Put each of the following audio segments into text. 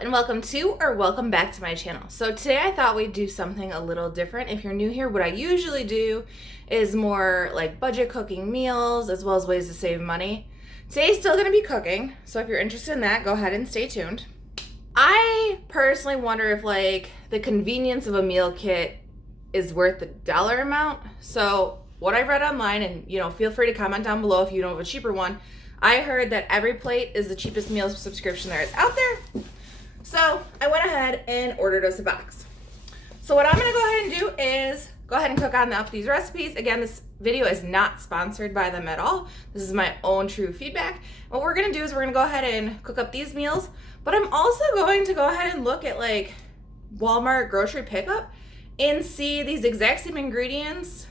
and welcome back to my channel. So today I thought we'd do something a little different. If you're new here, what I usually do is more like budget cooking meals as well as ways to save money. Today's still going to be cooking, so if you're interested in that, go ahead and stay tuned. I personally wonder if like the convenience of a meal kit is worth the dollar amount. So what I read online, and feel free to comment down below if you know of a cheaper one. I heard that EveryPlate is the cheapest meal subscription there is out there. So I went ahead and ordered us a box. So what I'm gonna go ahead and do is go ahead and cook on up these recipes. Again, this video is not sponsored by them at all. This is my own true feedback. What we're gonna do is we're gonna go ahead and cook up these meals, but I'm also going to go ahead and look at like Walmart grocery pickup and see these exact same ingredients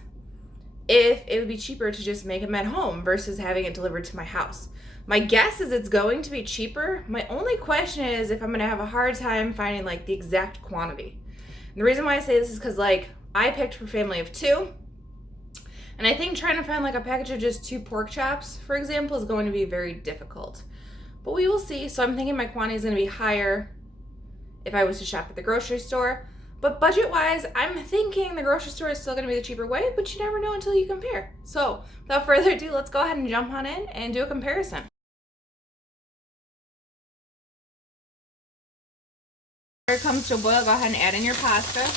if it would be cheaper to just make them at home versus having it delivered to my house. My guess is it's going to be cheaper. My only question is if I'm gonna have a hard time finding like the exact quantity. And the reason why I say this is because like I picked for family of 2, and I think trying to find like a package of just 2 pork chops, for example, is going to be very difficult. But we will see. So I'm thinking my quantity is gonna be higher if I was to shop at the grocery store. But budget-wise, I'm thinking the grocery store is still going to be the cheaper way, but you never know until you compare. So without further ado, let's go ahead and jump on in and do a comparison. When it comes to a boil, go ahead and add in your pasta.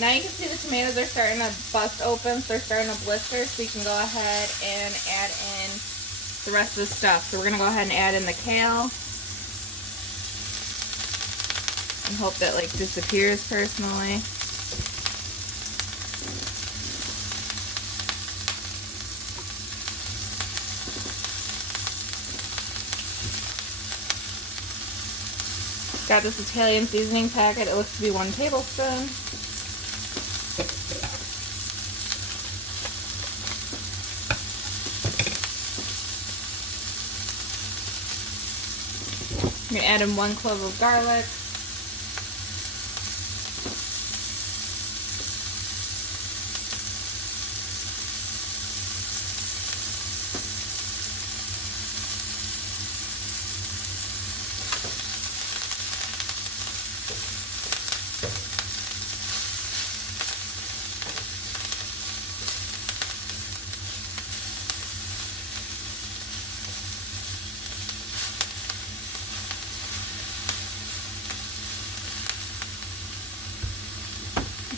Now you can see the tomatoes are starting to bust open, so they're starting to blister, so you can go ahead and add in the rest of the stuff. So we're going to go ahead and add in the kale and hope that like disappears personally. Got this Italian seasoning packet. It looks to be 1 tablespoon. I'm going to add in 1 clove of garlic.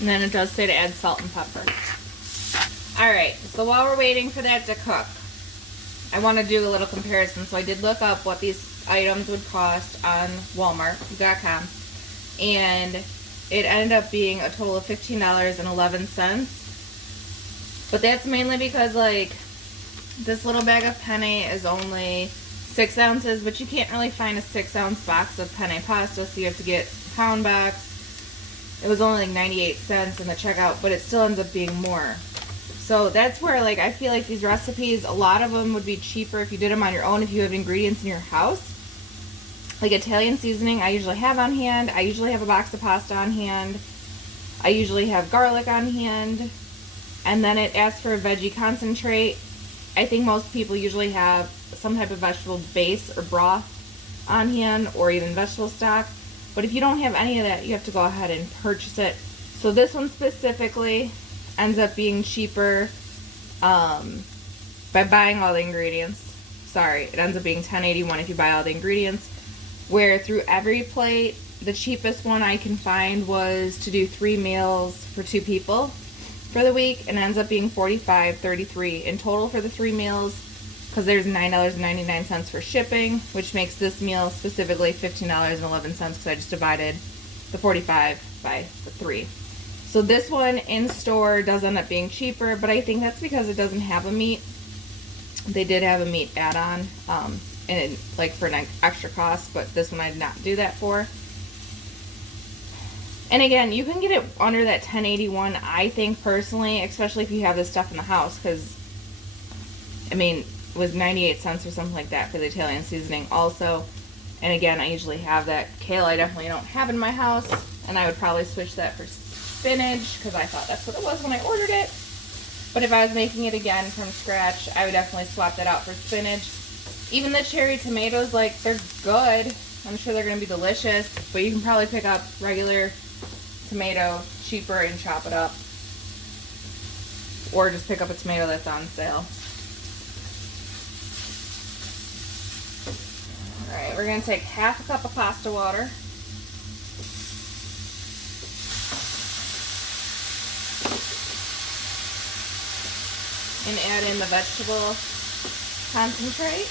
And then it does say to add salt and pepper. Alright, so while we're waiting for that to cook, I want to do a little comparison. So I did look up what these items would cost on Walmart.com, and it ended up being a total of $15.11. But that's mainly because like this little bag of penne is only 6 ounces, but you can't really find a 6-ounce box of penne pasta, so you have to get a pound box. It was only like 98 cents in the checkout, but it still ends up being more. So that's where like I feel like these recipes, a lot of them would be cheaper if you did them on your own, if you have ingredients in your house. Like Italian seasoning I usually have on hand. I usually have a box of pasta on hand. I usually have garlic on hand. And then it asks for a veggie concentrate. I think most people usually have some type of vegetable base or broth on hand, or even vegetable stock. But if you don't have any of that, you have to go ahead and purchase it. So this one specifically ends up being cheaper by buying all the ingredients. Sorry, it ends up being $10.81 if you buy all the ingredients. Where through EveryPlate, the cheapest one I can find was to do 3 meals for 2 people for the week, and ends up being $45.33 in total for the 3 meals. Because there's $9.99 for shipping, which makes this meal specifically $15.11 because I just divided the 45 by the 3. So this one in store does end up being cheaper, but I think that's because it doesn't have a meat. They did have a meat add-on, and like for an extra cost, but this one I did not do that for. And again, you can get it under that $10.81, I think personally, especially if you have this stuff in the house, because I mean, was 98 cents or something like that for the Italian seasoning also. And again, I usually have that. Kale I definitely don't have in my house, and I would probably switch that for spinach because I thought that's what it was when I ordered it. But if I was making it again from scratch, I would definitely swap that out for spinach. Even the cherry tomatoes, like, they're good. I'm sure they're going to be delicious, but you can probably pick up regular tomato cheaper and chop it up. Or just pick up a tomato that's on sale. Alright, we're going to take half a cup of pasta water. And add in the vegetable concentrate.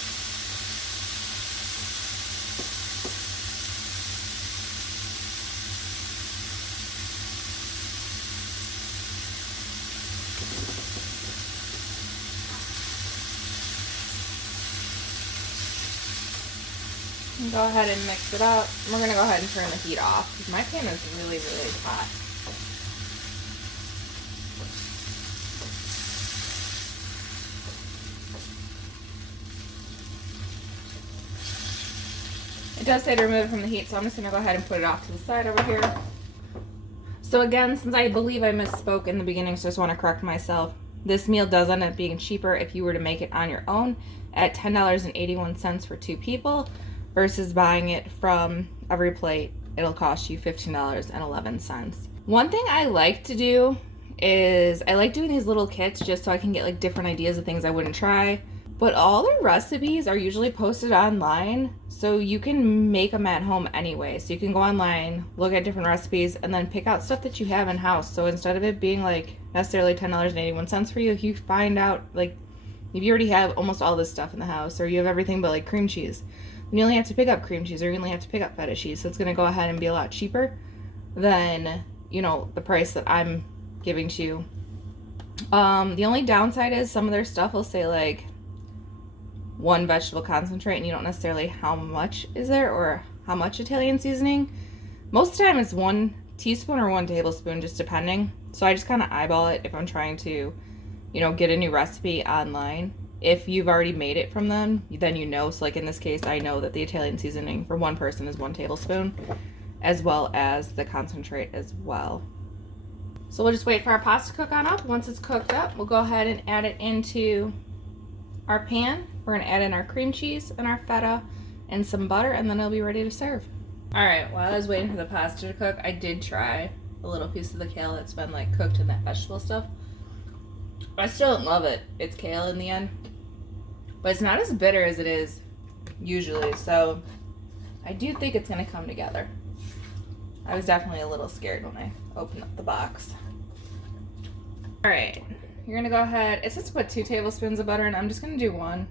And go ahead and mix it up. We're going to go ahead and turn the heat off because my pan is really, really hot. It does say to remove it from the heat, so I'm just going to go ahead and put it off to the side over here. So again, since I believe I misspoke in the beginning, so I just want to correct myself. This meal does end up being cheaper if you were to make it on your own at $10.81 for 2 people versus buying it from EveryPlate. It'll cost you $15.11. One thing I like to do is I like doing these little kits just so I can get like different ideas of things I wouldn't try. But all the recipes are usually posted online, so you can make them at home anyway. So you can go online, look at different recipes, and then pick out stuff that you have in house. So instead of it being like necessarily $10.81 for you, if you find out like if you already have almost all this stuff in the house, or you have everything but like cream cheese, then you only have to pick up cream cheese, or you only have to pick up feta cheese. So it's gonna go ahead and be a lot cheaper than, you know, the price that I'm giving to you. The only downside is some of their stuff will say like 1 vegetable concentrate, and you don't necessarily how much is there or how much Italian seasoning. Most of the time it's 1 teaspoon or 1 tablespoon, just depending. So I just kind of eyeball it if I'm trying to, you know, get a new recipe online. If you've already made it from them, then you know. So like in this case, I know that the Italian seasoning for 1 person is 1 tablespoon, as well as the concentrate as well. So we'll just wait for our pasta to cook on up. Once it's cooked up, we'll go ahead and add it into our pan. We're going to add in our cream cheese and our feta and some butter, and then it'll be ready to serve. Alright, while I was waiting for the pasta to cook, I did try a little piece of the kale that's been like cooked in that vegetable stuff. I still don't love it. It's kale in the end. But it's not as bitter as it is usually, so I do think it's going to come together. I was definitely a little scared when I opened up the box. Alright, you're going to go ahead, it says to put 2 tablespoons of butter in. I'm just going to do 1.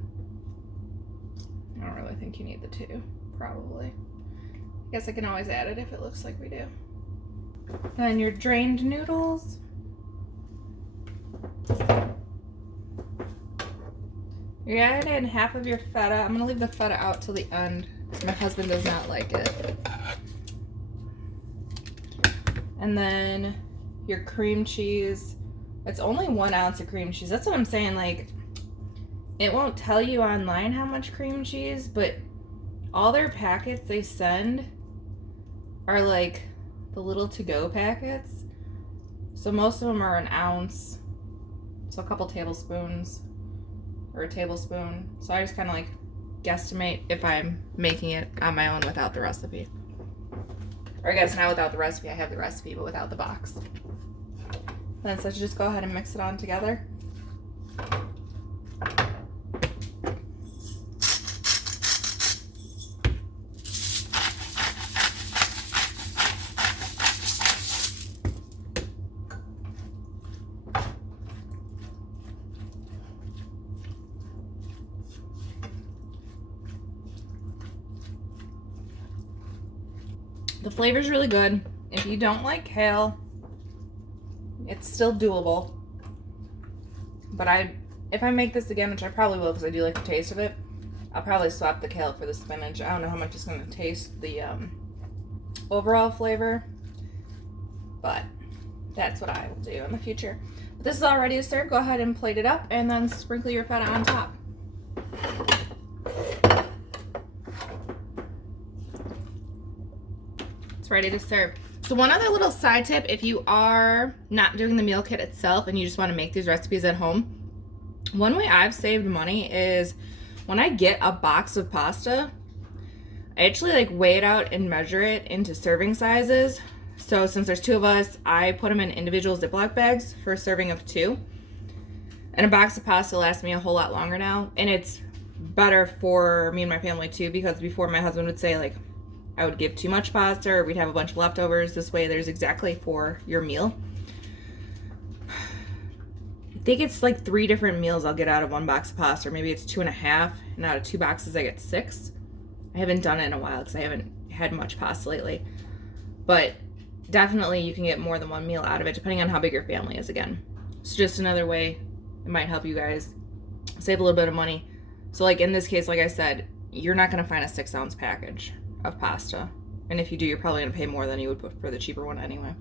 I don't really think you need the 2, probably. I guess I can always add it if it looks like we do. Then your drained noodles. You're adding in half of your feta. I'm going to leave the feta out till the end because my husband does not like it. And then your cream cheese. It's only 1 ounce of cream cheese. That's what I'm saying. Like, it won't tell you online how much cream cheese, but all their packets they send are like the little to-go packets. So most of them are 1 ounce. So a couple tablespoons or a tablespoon. So I just kind of like guesstimate if I'm making it on my own without the recipe. Or I guess not without the recipe. I have the recipe, but without the box. Then so just go ahead and mix it on together. The flavor's really good. If you don't like kale, it's still doable. But if I make this again, which I probably will because I do like the taste of it, I'll probably swap the kale for the spinach. I don't know how much it's going to taste the overall flavor, but that's what I will do in the future. But this is all ready to serve. Go ahead and plate it up and then sprinkle your feta on top. It's ready to serve. So one other little side tip, if you are not doing the meal kit itself and you just want to make these recipes at home, one way I've saved money is when I get a box of pasta, I actually like weigh it out and measure it into serving sizes. So since there's 2 of us, I put them in individual Ziploc bags for a serving of 2. And a box of pasta lasts me a whole lot longer now. And it's better for me and my family too, because before my husband would say like I would give too much pasta or we'd have a bunch of leftovers. This way there's exactly for your meal. I think it's like 3 different meals I'll get out of 1 box of pasta, or maybe it's 2.5, and out of 2 boxes I get 6. I haven't done it in a while because I haven't had much pasta lately. But definitely you can get more than 1 meal out of it depending on how big your family is again. It's just another way it might help you guys save a little bit of money. So like in this case, like I said, you're not going to find a 6-ounce package of pasta. And if you do, you're probably going to pay more than you would put for the cheaper one anyway.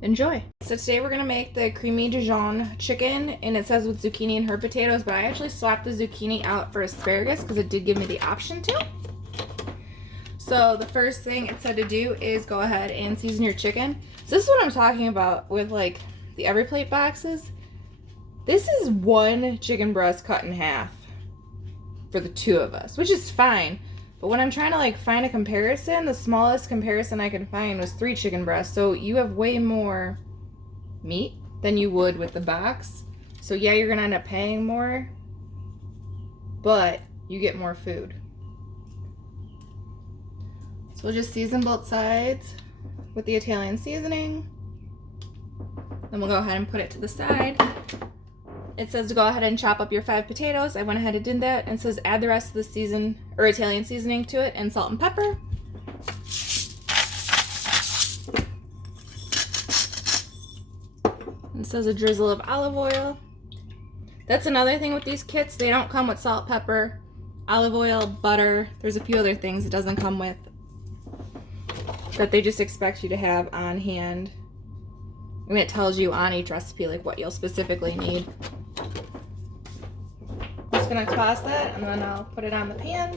Enjoy. So today we're going to make the creamy Dijon chicken, and it says with zucchini and herb potatoes, but I actually swapped the zucchini out for asparagus because it did give me the option to. So the first thing it said to do is go ahead and season your chicken. So this is what I'm talking about with like the EveryPlate boxes. This is 1 chicken breast cut in half for the 2 of us, which is fine. But when I'm trying to like find a comparison, the smallest comparison I could find was 3 chicken breasts. So you have way more meat than you would with the box. So yeah, you're gonna end up paying more, but you get more food. So we'll just season both sides with the Italian seasoning. Then we'll go ahead and put it to the side. It says to go ahead and chop up your 5 potatoes. I went ahead and did that, and it says add the rest of the Italian seasoning to it and salt and pepper. It says a drizzle of olive oil. That's another thing with these kits. They don't come with salt, pepper, olive oil, butter. There's a few other things it doesn't come with that they just expect you to have on hand. And it tells you on each recipe like what you'll specifically need. I'm just gonna toss that and then I'll put it on the pan.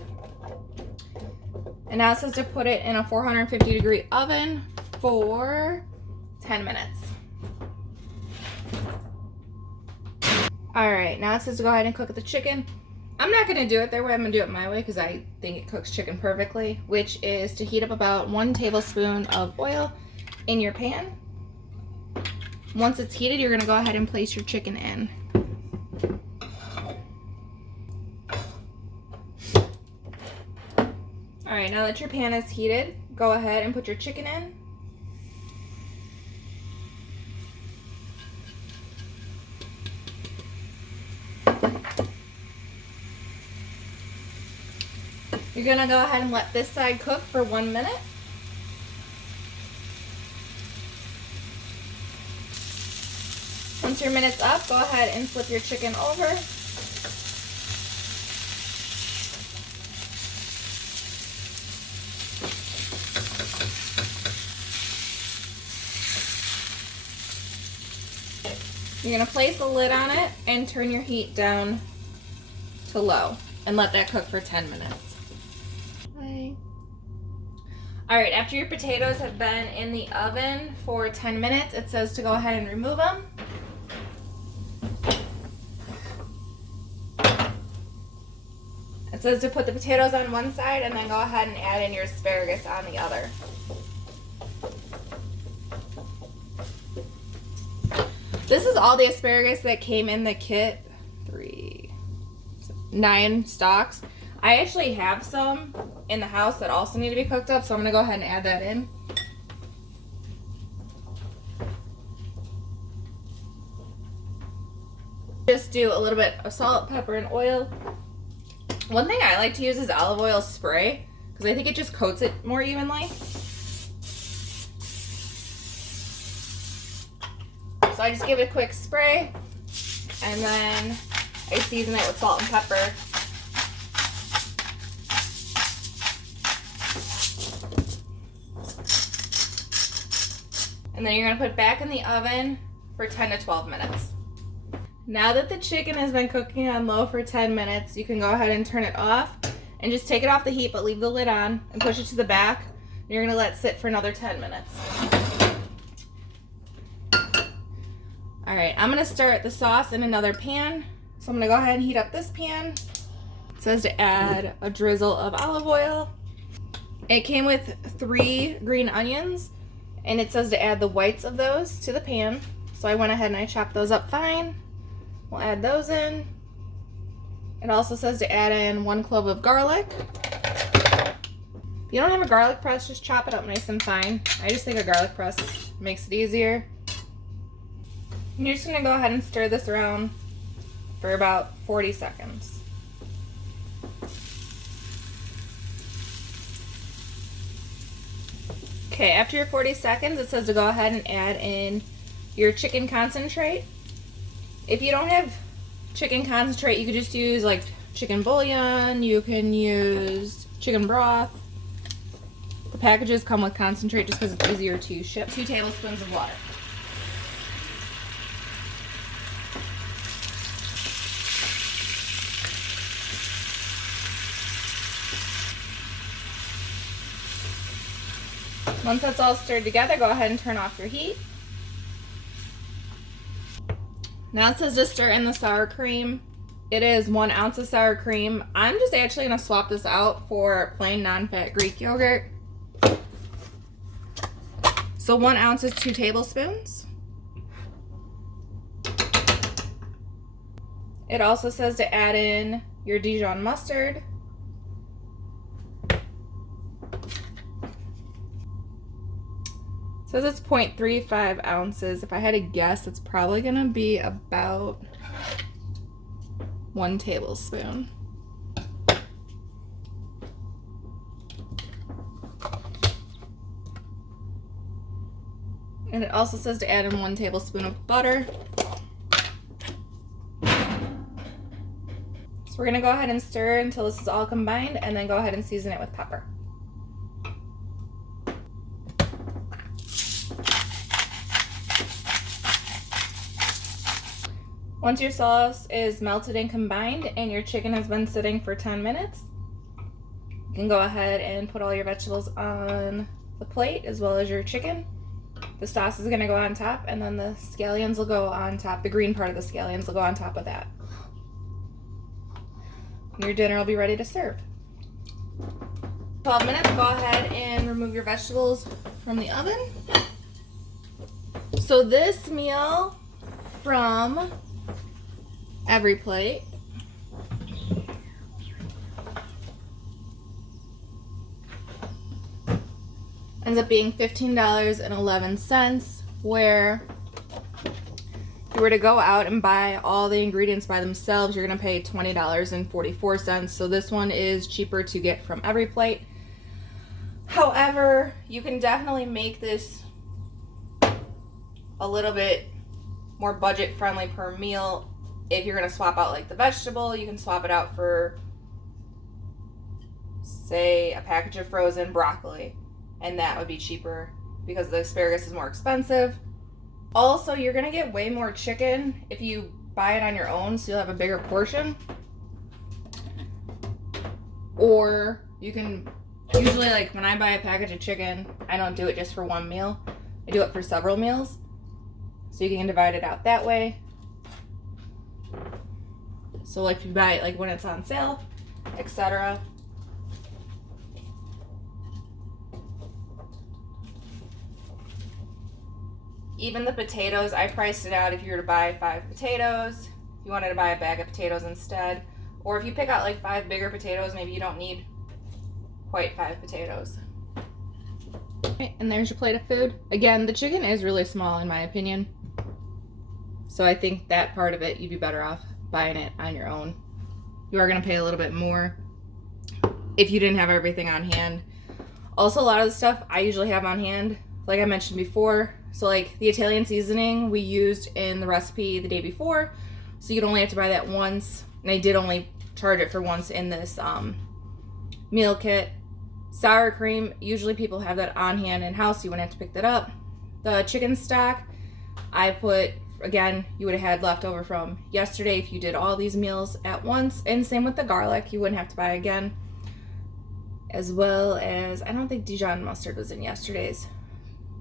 And now it says to put it in a 450-degree oven for 10 minutes. Alright, now it says to go ahead and cook the chicken. I'm not going to do it their way, I'm going to do it my way because I think it cooks chicken perfectly, which is to heat up about 1 tablespoon of oil in your pan. Once it's heated, you're going to go ahead and place your chicken in. Alright, now that your pan is heated, go ahead and put your chicken in. You're going to go ahead and let this side cook for 1 minute. Once your minute's up, go ahead and flip your chicken over. You're going to place a lid on it and turn your heat down to low and let that cook for 10 minutes. Alright, after your potatoes have been in the oven for 10 minutes, it says to go ahead and remove them. It says to put the potatoes on one side and then go ahead and add in your asparagus on the other. This is all the asparagus that came in the kit. 9 stalks. I actually have some in the house that also need to be cooked up, so I'm going to go ahead and add that in. Just do a little bit of salt, pepper, and oil. One thing I like to use is olive oil spray because I think it just coats it more evenly. So I just give it a quick spray and then I season it with salt and pepper. And then you're going to put it back in the oven for 10 to 12 minutes. Now that the chicken has been cooking on low for 10 minutes, you can go ahead and turn it off and just take it off the heat but leave the lid on and push it to the back You're gonna let it sit for another 10 minutes. All right, I'm gonna start the sauce in another pan. So I'm gonna go ahead and heat up this pan. It says to add a drizzle of olive oil. It came with 3 green onions, and it says to add the whites of those to the pan. So I went ahead and I chopped those up fine. We'll add those in. It also says to add in 1 clove of garlic. If you don't have a garlic press, just chop it up nice and fine. I just think a garlic press makes it easier. And you're just gonna go ahead and stir this around for about 40 seconds. Okay, after your 40 seconds, it says to go ahead and add in your chicken concentrate. If you don't have chicken concentrate, you could just use like chicken bouillon, you can use chicken broth. The packages come with concentrate just because it's easier to ship. 2 tablespoons of water. Once that's all stirred together, go ahead and turn off your heat. Now it says to stir in the sour cream. It is 1 ounce of sour cream. I'm just actually gonna swap this out for plain non-fat Greek yogurt. So 1 ounce is 2 tablespoons. It also says to add in your Dijon mustard. It says it's 0.35 ounces. If I had to guess, it's probably gonna be about 1 tablespoon. And it also says to add in 1 tablespoon of butter. So we're gonna go ahead and stir until this is all combined, and then go ahead and season it with pepper. Once your sauce is melted and combined and your chicken has been sitting for 10 minutes, you can go ahead and put all your vegetables on the plate as well as your chicken. The sauce is going to go on top, and then the scallions will go on top. The green part of the scallions will go on top of that. Your dinner will be ready to serve. 12 minutes, go ahead and remove your vegetables from the oven. So this meal from EveryPlate ends up being $15.11, where if you were to go out and buy all the ingredients by themselves, you're going to pay $20.44. So this one is cheaper to get from EveryPlate. However, you can definitely make this a little bit more budget friendly per meal. If you're going to swap out like the vegetable, you can swap it out for, say, a package of frozen broccoli, and that would be cheaper because the asparagus is more expensive. Also, you're going to get way more chicken if you buy it on your own, so you'll have a bigger portion. Or you can, usually like when I buy a package of chicken, I don't do it just for one meal. I do it for several meals. So you can divide it out that way. So like if you buy it like when it's on sale, etc. Even the potatoes, I priced it out if you were to buy 5 potatoes, if you wanted to buy a bag of potatoes instead. Or if you pick out like 5 bigger potatoes, maybe you don't need quite 5 potatoes. Okay, and there's your plate of food. Again, the chicken is really small in my opinion. So I think that part of it, you'd be better off buying it on your own. You are going to pay a little bit more if you didn't have everything on hand. Also, a lot of the stuff I usually have on hand, like I mentioned before. So like the Italian seasoning we used in the recipe the day before. So you'd only have to buy that once. And I did only charge it for once in this meal kit. Sour cream, usually people have that on hand in house. You wouldn't have to pick that up. The chicken stock, I put, again, you would have had leftover from yesterday if you did all these meals at once. And same with the garlic, you wouldn't have to buy again. as well as, I don't think Dijon mustard was in yesterday's,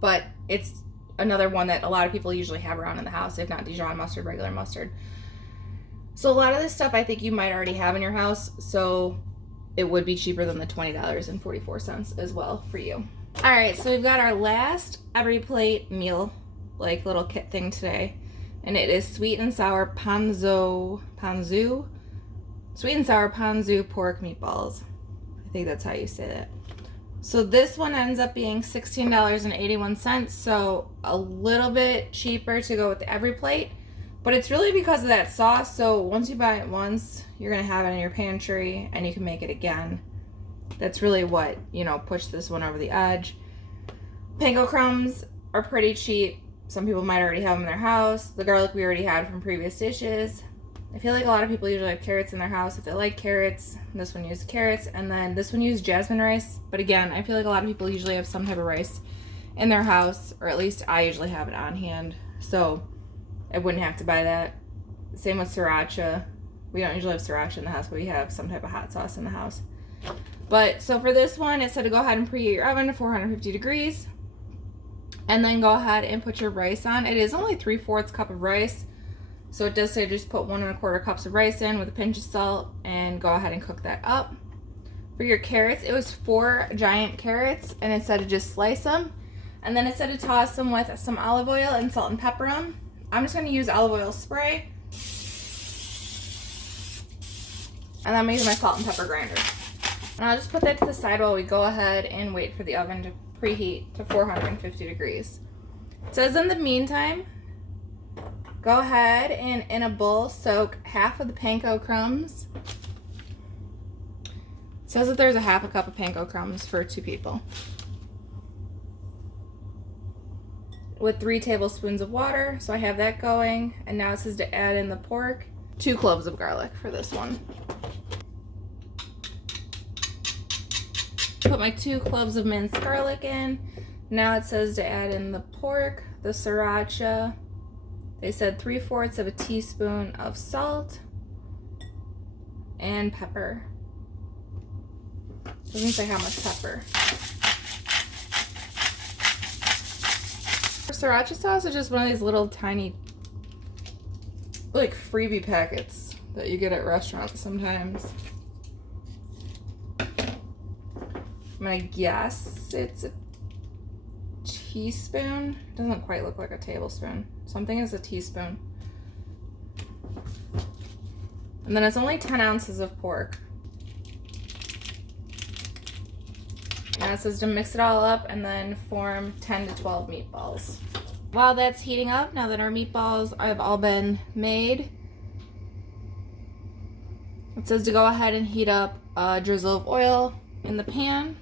but it's another one that a lot of people usually have around in the house, if not Dijon mustard, regular mustard. So a lot of this stuff I think you might already have in your house, so it would be cheaper than the $20.44 as well for you. All right, so we've got our last EveryPlate meal, like little kit thing today, and it is sweet and sour sweet and sour ponzu pork meatballs. I think that's how you say that. So this one ends up being $16.81, so a little bit cheaper to go with the EveryPlate, but it's really because of that sauce. So once you buy it once, you're gonna have it in your pantry and you can make it again. That's really what, you know, pushed this one over the edge. Panko crumbs are pretty cheap. Some people might already have them in their house. The garlic we already had from previous dishes. I feel like a lot of people usually have carrots in their house if they like carrots. This one used carrots, and then this one used jasmine rice. But again, I feel like a lot of people usually have some type of rice in their house, or at least I usually have it on hand, so I wouldn't have to buy that. Same with sriracha. We don't usually have sriracha in the house, but we have some type of hot sauce in the house. But so for this one, it said to go ahead and preheat your oven to 450 degrees, and then go ahead and put your rice on. It is only 3/4 cup of rice. So it does say just put 1 1/4 cups of rice in with a pinch of salt and go ahead and cook that up. For your carrots, it was 4 giant carrots, and it said to just slice them. And then it said to toss them with some olive oil and salt and pepper them. I'm just going to use olive oil spray. And I'm using my salt and pepper grinder. And I'll just put that to the side while we go ahead and wait for the oven to preheat to 450 degrees. It says in the meantime, go ahead and in a bowl soak half of the panko crumbs. It says that there's a 1/2 cup of panko crumbs for 2 people. With 3 tablespoons of water, so I have that going. And now it says to add in the pork, 2 cloves of garlic for this one. Put my 2 cloves of minced garlic in. Now it says to add in the pork, the sriracha. They said 3/4 of a teaspoon of salt and pepper. Doesn't say how much pepper. Sriracha sauce is just one of these little tiny, like, freebie packets that you get at restaurants sometimes. I'm gonna guess it's a teaspoon. Doesn't quite look like a tablespoon. Something is a teaspoon. And then it's only 10 ounces of pork. And it says to mix it all up and then form 10 to 12 meatballs. While that's heating up, now that our meatballs have all been made, it says to go ahead and heat up a drizzle of oil in the pan.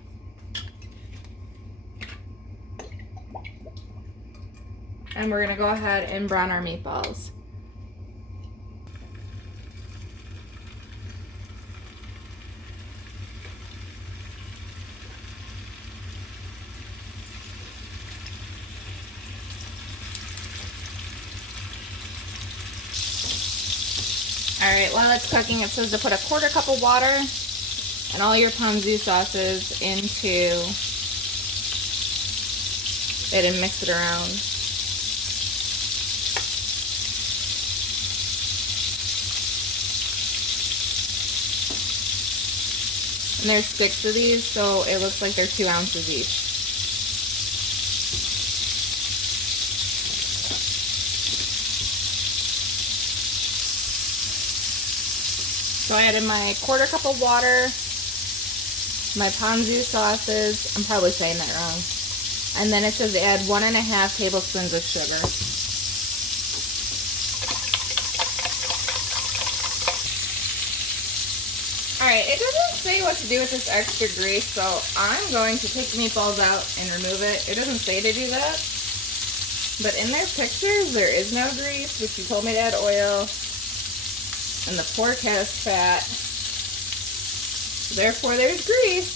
And we're gonna go ahead and brown our meatballs. All right, while it's cooking, it says to put a 1/4 cup of water and all your ponzu sauces into it and mix it around. And there's 6 of these, so it looks like they're 2 ounces each. So I added my 1/4 cup of water, my ponzu sauces, I'm probably saying that wrong, and then it says to add 1 1/2 tablespoons of sugar. Alright, it doesn't say what to do with this extra grease, so I'm going to take the meatballs out and remove it. It doesn't say to do that, but in their pictures there is no grease, which you told me to add oil. And the pork has fat, therefore there's grease.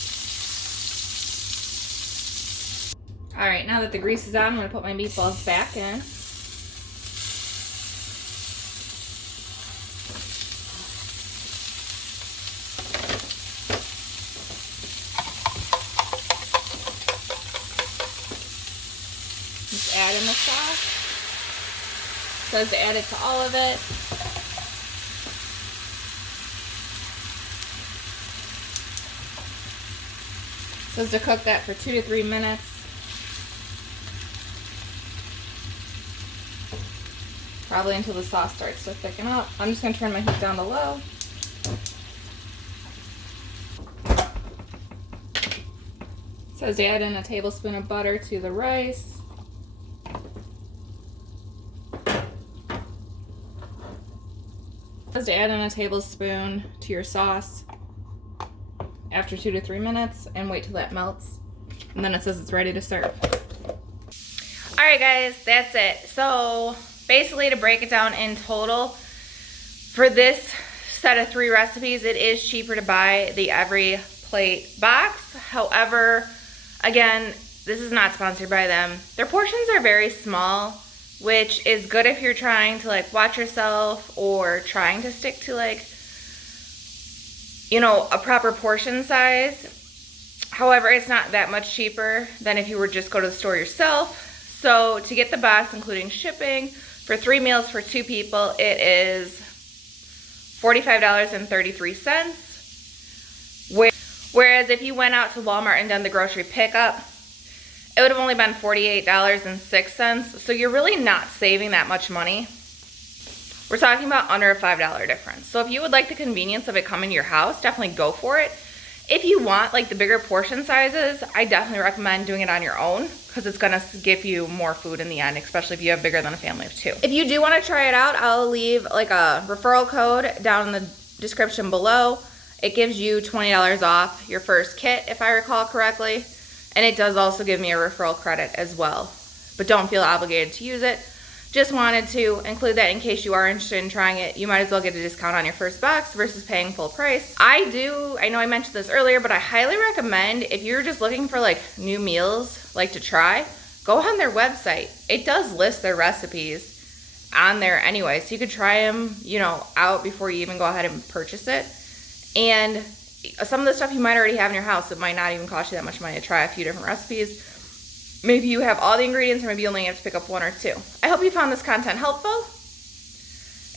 Alright, now that the grease is on, I'm going to put my meatballs back in. add in the sauce. It says to add it to all of it. It says to cook that for 2 to 3 minutes. Probably until the sauce starts to thicken up. I'm just going to turn my heat down to low. It says to add in a tablespoon of butter to the rice. It says to add in a tablespoon to your sauce after 2 to 3 minutes and wait till that melts. And then it says it's ready to serve. Alright guys, that's it. So basically, to break it down in total, for this set of 3 recipes, it is cheaper to buy the EveryPlate box. However, again, this is not sponsored by them. Their portions are very small, which is good if you're trying to like watch yourself or trying to stick to like, you know, a proper portion size. However, it's not that much cheaper than if you were just go to the store yourself. So to get the box, including shipping, for 3 meals for 2 people, it is $45.33. Whereas if you went out to Walmart and done the grocery pickup, it would have only been $48.06. So you're really not saving that much money. We're talking about under a $5 difference. So if you would like the convenience of it coming to your house, definitely go for it. If you want like the bigger portion sizes, I definitely recommend doing it on your own because it's gonna give you more food in the end, especially if you have bigger than a family of 2. If you do want to try it out, I'll leave like a referral code down in the description below. It gives you $20 off your first kit, if I recall correctly. And it does also give me a referral credit as well. But don't feel obligated to use it. Just wanted to include that in case you are interested in trying it. You might as well get a discount on your first box versus paying full price. I know I mentioned this earlier, but I highly recommend if you're just looking for like new meals like to try, go on their website. It does list their recipes on there anyway, so you could try them, you know, out before you even go ahead and purchase it. And some of the stuff you might already have in your house, it might not even cost you that much money to try a few different recipes. Maybe you have all the ingredients, or maybe you only have to pick up 1 or 2. I hope you found this content helpful.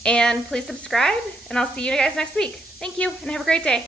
And please subscribe, and I'll see you guys next week. Thank you, and have a great day.